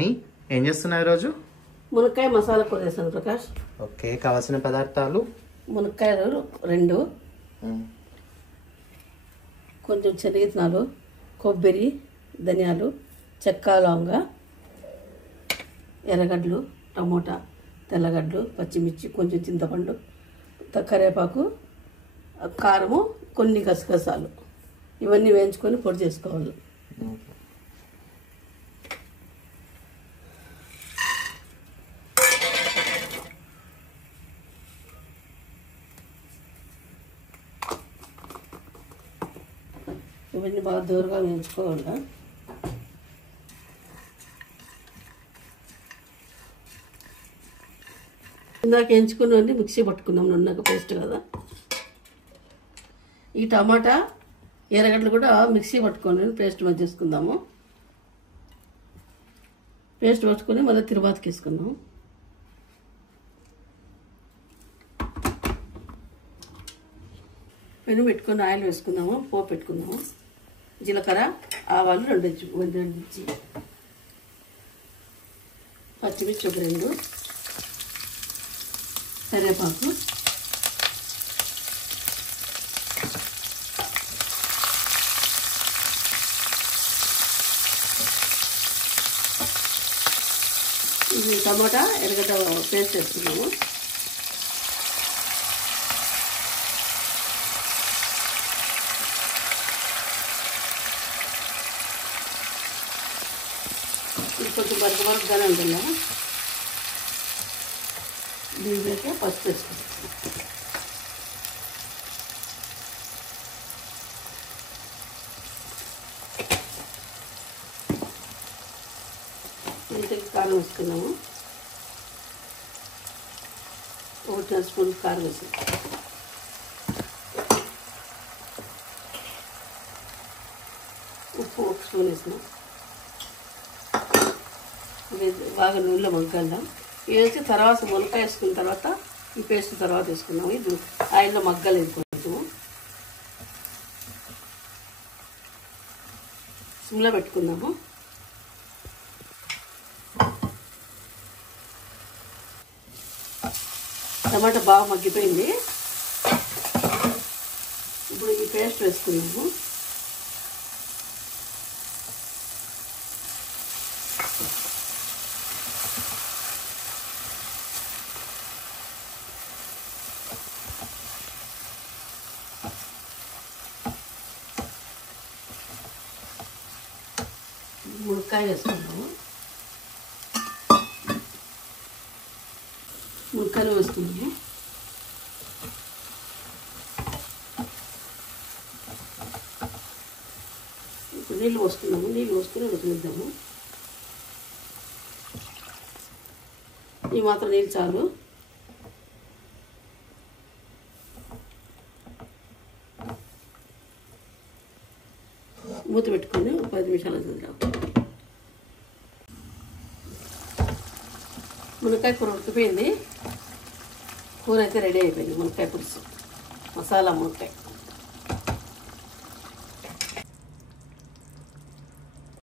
Mummy ఏం చేస్తున్నావు ఈరోజు? మునక్కాయ మసాలా కూర చేస్తాను ప్రకాష్. ఓకే, కావాల్సిన పదార్థాలు మునక్కాయలు 2, కొంచెం శనగనాలు, కొబ్బరి, ధనియాలు, చెక్క, లవంగ, ఎర్రగడ్డలు, టమోటా, తెల్లగడ్డలు, పచ్చిమిర్చి, కొంచెం చింతపండు, కరివేపాకు, కారము, కొన్ని గసగసాలు ఇవన్నీ వేయించుకొని పొడి చేసుకోవాలి. ఇవన్నీ బాగా దూరంగా వేయించుకోవాలి. ఇందాక వేయించుకున్నవన్నీ మిక్సీ పట్టుకున్నాం, నున్నగా పేస్ట్ కదా. ఈ టమాటా, ఎర్రగడ్డలు కూడా మిక్సీ పట్టుకొని పేస్ట్ మధ్య చేసుకుందాము. పేస్ట్ పట్టుకొని మళ్ళీ తిరువాతకి వేసుకుందాం. పెను పెట్టుకొని ఆయిల్ వేసుకుందాము, పోపు పెట్టుకుందాము. జీలకర్ర, ఆవాలు 2 పచ్చిమిర్చి 2, కరివేపాకు, ఇది టమాటా, ఎర్రగడ్డ పేస్ట్ వేసుకున్నాము. ఇది కొంచెం బరకగానే ఉంటుందా. దీంట్లోకి పసుపు వేసుకుంటాం. దీంట్లోకి కారం వేసుకున్నాము. 1 స్పూన్ కారం వేసుకుంటాం. ఉప్పు 1 స్పూన్ వేసినాం. బాగా నూనెలో మగ్గాలి. వేసి తర్వాత మునక్కాయ వేసుకున్న తర్వాత ఈ పేస్ట్ తర్వాత వేసుకున్నాము. ఇది ఆయిల్లో మగ్గలేదు, కొంచెము సిమ్లో పెట్టుకుందాము. టమాటా బాగా మగ్గిపోయింది. ఇప్పుడు ఈ పేస్ట్ వేసుకున్నాము. మునక్కాయ వేసుకున్నాము. మునక్కాయలు వేసుకున్నాము. ఇప్పుడు నీళ్ళు పోసుకున్నాము. నీళ్ళు పోసుకుని ఉడకనిద్దాము. ఈ మాత్రం నీళ్ళు చాలు. మూత పెట్టుకొని 10 నిమిషాలు వదిలేద్దాం. మునక్కాయ కూర ఉడికిపోయింది. కూర అయితే రెడీ అయిపోయింది. మునక్కాయ పులుసు, మసాలా మునక్కాయ.